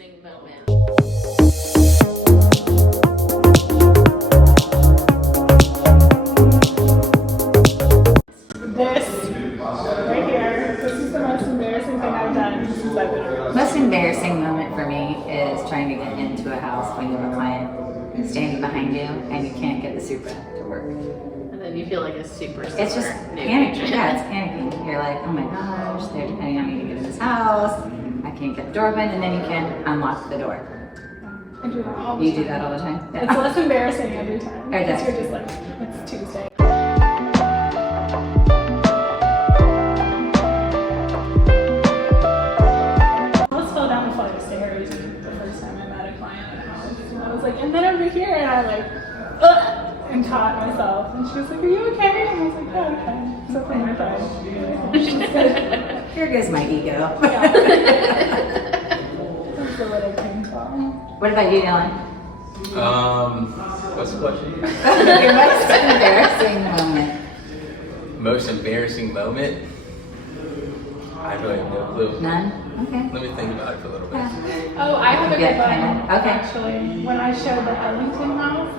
embarrassing moment? This right here, this is the most embarrassing thing I've done since I've been around. Most embarrassing moment for me is trying to get into a house when you have a client standing behind you and you can't get the Supra to work. And then you feel like a superstar. It's just panic. Yeah, it's panicking. You're like, oh my gosh, they're depending on me to get in this house. I can't get the door open, and then you can't unlock the door. I do that all the You time. do that all the time? It's less embarrassing every time. Okay. Because you're just like, it's Tuesday. I almost fell down the flight of stairs the first time I met a client at a house. And I was like, and then over here, and I like, ugh, and caught myself. And she was like, are you okay? And I was like, oh, okay. So playing my pride. Here goes my ego. Yeah. That's the little ping pong. What about you, Dylan? What's the question? Your most embarrassing moment. Most embarrassing moment? I really have no clue. None? Okay. Let me think about it for a little bit. Oh, I have a good Yeah, one. kinda. Okay. Actually, when I showed the Ellington house,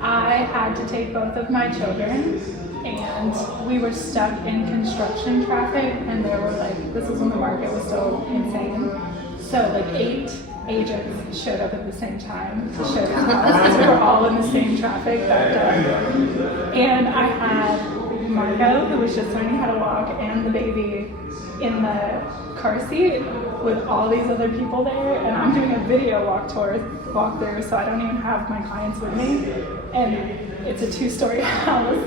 I had to take both of my children, and we were stuck in construction traffic, and there were like, this was when the market was so insane. So like 8 agents showed up at the same time to show the house, because we were all in the same traffic backed up. And I had Margot, who was just learning how to walk, and the baby in the car seat with all these other people there, and I'm doing a video walkthrough, so I don't even have my clients with me, and it's a 2-story house,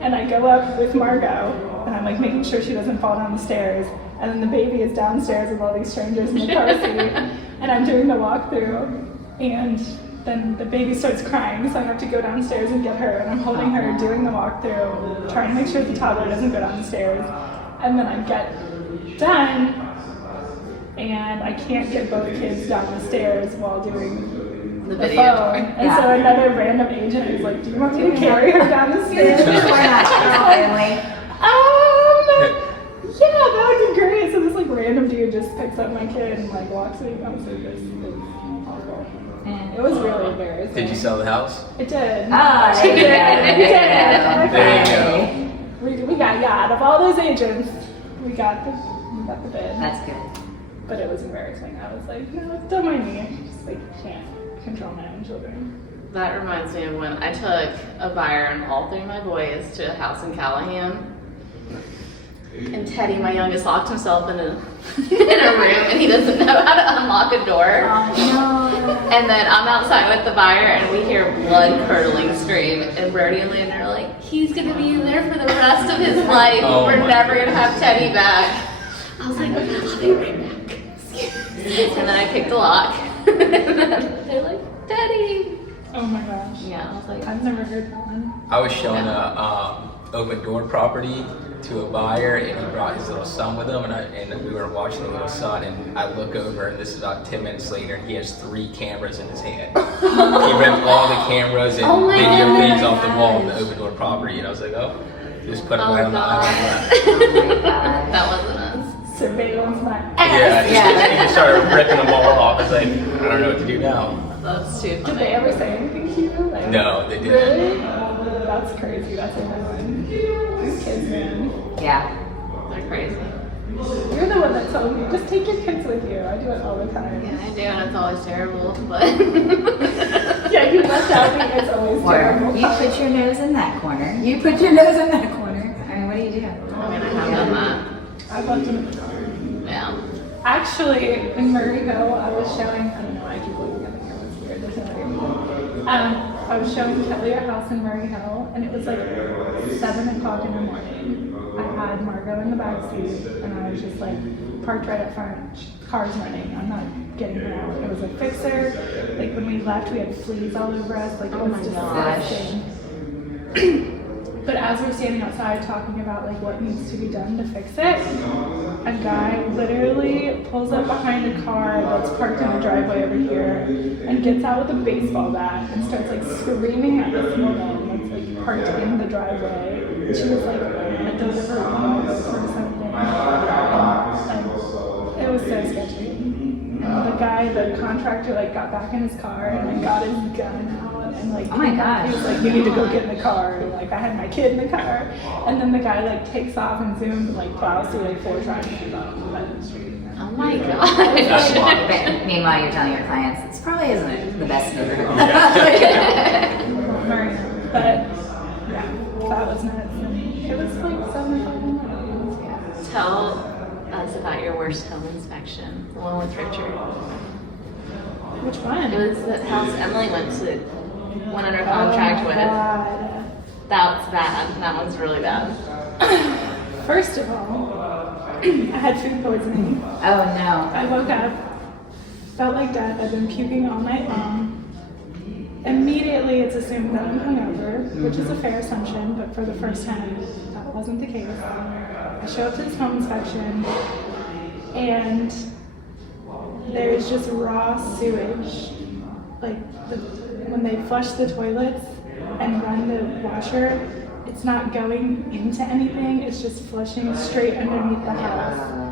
and I go up with Margot, and I'm like making sure she doesn't fall down the stairs, and then the baby is downstairs with all these strangers in the car seat, and I'm doing the walkthrough, and then the baby starts crying, so I have to go downstairs and get her, and I'm holding her, doing the walkthrough, trying to make sure the toddler doesn't go down the stairs, and then I get done, and I can't get both kids down the stairs while doing The the video. phone. And so another random agent is like, do you want me to carry her down the stairs? We're not family. Yeah, that would be great. So this like random dude just picks up my kid and like walks me. I was like, this is awful. It was really embarrassing. Did you sell the house? It did. Ah, It did. There you go. We got, yeah, out of all those agents, we got the bid. That's good. But it was embarrassing. I was like, no, don't mind me. I just like can't control my own children. That reminds me of when I took a buyer and all 3 of my boys to a house in Callahan. And Teddy, my youngest, locked himself in a room, and he doesn't know how to unlock a door. Oh, no. And then I'm outside with the buyer, and we hear blood-curdling scream. And Brody and Landon are like, he's going to be in there for the rest of his life. Oh We're my never going to have Teddy back. I was like, I'll be right back. And then I picked the lock. And then they're like, Teddy. Oh my gosh. Yeah, I was like, I've never heard that one. I was showing a open door property to a buyer, and he brought his little son with him, and we were watching the little son, and I look over, and this is about 10 minutes later, and he has 3 cameras in his hand. He ripped all the cameras and Oh my video goodness. feeds off the wall of the open door property, and I was like, oh, just put him oh right on the god. island. That wasn't us. Surveillance my ass. Yeah, he just started ripping them all off. I was like, I don't know what to do now. That's too Did funny. they ever say anything to you? Like, No, they didn't. Really? That's crazy. That's amazing. These kids, man. Yeah. They're crazy. You're the one that told me, just take your kids with you. I do it all the time. Yeah, I do, and it's always terrible, but Yeah, you left out me. It's always Or terrible. you put your nose in that corner. You put your nose in that corner. I mean, what do you do? I mean, I have done that. I left them in the car. Yeah. Actually, in Murray Hill, I was showing, I don't know, I keep looking at the camera, it's weird, there's nobody in I was showing Kelly a house in Murray Hill, and it was like 7 o'clock in the morning. I had Margot in the back seat, and I was just like parked right up front, car's running, I'm not getting her out. It was a fixer, like when we left, we had fleas all over us, like it Oh was my disgusting. But as we're standing outside talking about like what needs to be done to fix it, a guy literally pulls up behind a car that's parked in a driveway over here and gets out with a baseball bat and starts like screaming at this woman that's like parked in the driveway. And she was like a delivery boy or something. And it was so sketchy. And the guy guy, the contractor, like got back in his car and like got his gun out and like, Oh my gosh. he was like, you need to go get in the car. Like I had my kid in the car, and then the guy like takes off and zooms and like plows through like 4 traffic on the street. Oh my That's gosh. smart. But meanwhile, you're telling your clients, this probably isn't the best neighborhood. Marina. But yeah, that was nuts. And it was like 7 o'clock in the morning. Tell us about your worst home inspection, the one with Richard. Which one? It was the house Emily went under contract with. God. That's bad. That one's really bad. First of all, I had food poisoning. Oh no. I woke up, felt like death. I've been puking all night long. Immediately, it's assumed that I'm hungover, which is a fair assumption, but for the first time, that wasn't the case. I show up to this home inspection, and there's just raw sewage. Like, when they flush the toilets and run the washer, it's not going into anything, it's just flushing straight underneath the house.